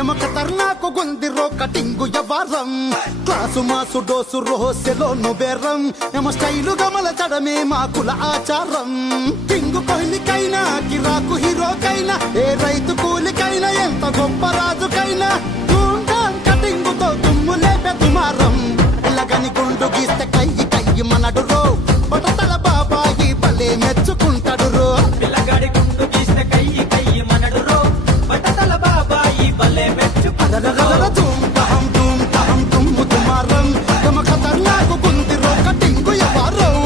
ఎమ ఖతర్నాకు గుందిరో కటింగు యవారం క్లాసు మాసు డోసు రోసెలో నుబెరం ఎమ స్టైలు గమల చడమే మాకుల ఆచారం కింగు కోహ్లికైనా కిరాకు హీరోకైనా ఏ రైతు కూలికైనా ఎంత గొప్ప రాజుకైనా కటింగుతో తుమ్ము లేపే దుమారం ఇలాగని గుండు గీస్తే కయ్యి కయ్యి మనడు రో బటతల బాబాయి భలే మెచ్చుకుంటాడు రో పిల్లగాడి గుండు గీస్తే కయ్యి కయ్యి మనడు రో బటతల బాబాయి భలే మెచ్చుకుంటాడు ధూమ్ తహం తుమ్ము దుమారం గమ ఖతర్నాకు గుందిరో కటింగు యవారం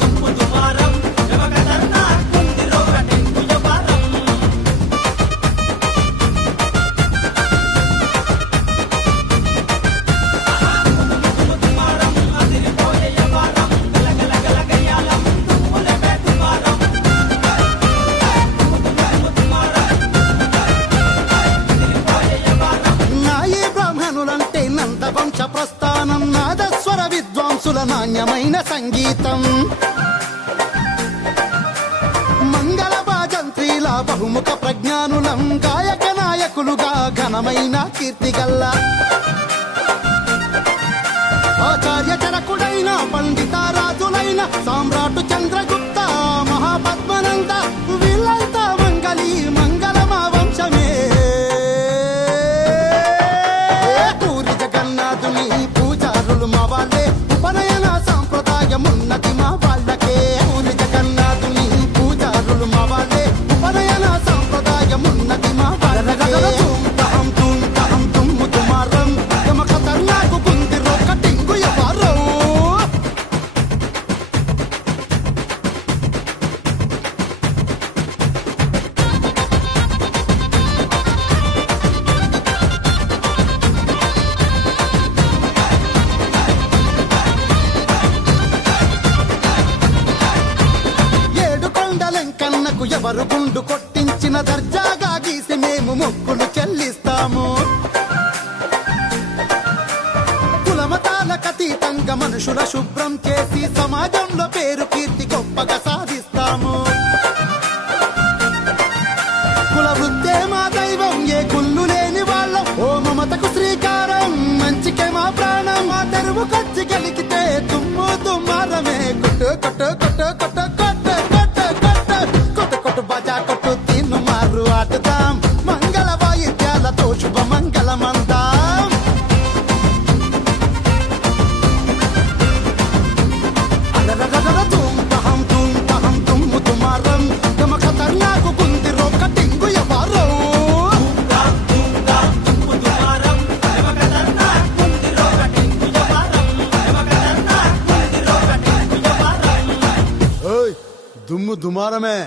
తుమ్ము దుమారం గమ ఖతర్నాకు గుందిరో కటింగు యవారం వంశ ప్రస్థానం నాదస్వర విద్వాంసుల నాణ్యమైన సంగీతం మంగళ భాజంత్రీల బహుముఖ ప్రజ్ఞానులం గాయక నాయకులుగా ఘనమైన కీర్తిగల్ల ఆచార్య చరకుడైన పండిత రాజులైన సామ్రాటు చంద్రగుప్త మహాపద్మనంద వీళ్ళంతా మంగళి మంగళమా వంశమే పూజారులు మా వాళ్ళే ఉపనయన సాంప్రదాయమున్నది మా వాళ్ళకే పూరి జగన్నాథుని పూజారులు మా వాళ్ళే ఉపనయన సాంప్రదాయమున్నది మా వాళ్ళకే ధూమ్ తహం తుమ్ము దుమారం గమ ఖతర్నాకు గుందిరో కటింగు యవారం కన్నకు ఎవరు గుండు కొట్టించిన దర్జాగా గీసి మేము మొక్కులు చెల్లిస్తాము కులమతాలకు అతీతంగా మనుషుల శుభ్రం చేసి సమాజంలో పేరు కీర్తి గొప్పగా సాధిస్తాము కుల వృత్తే మా దైవం ఏ కుళ్ళు లేని వాళ్ళం ఓ మమతకు శ్రీకారం మంచికే మా ప్రాణం మా తెరువు కచ్చి గెలికితే తుమ్ము దుమ్మారమే కొట్టు కొట్టు కొట్టు కొట్టు బజా కొట్టు తిన్ను మారు ఆటుదాం మంగళ వాయిద్యాలతో శుభ మంగళమందాం ధూమ్ తహం తుమ్ము దుమారం గమ ఖతర్నాకు గుందిరో కటింగు యవారం తుమ్ము దుమారం గమ ఖతర్నాకు గుందిరో కటింగు యవారం గమ ఖతర్నాకు గుందిరో కటింగు యవారం దుమ్ము దుమారమే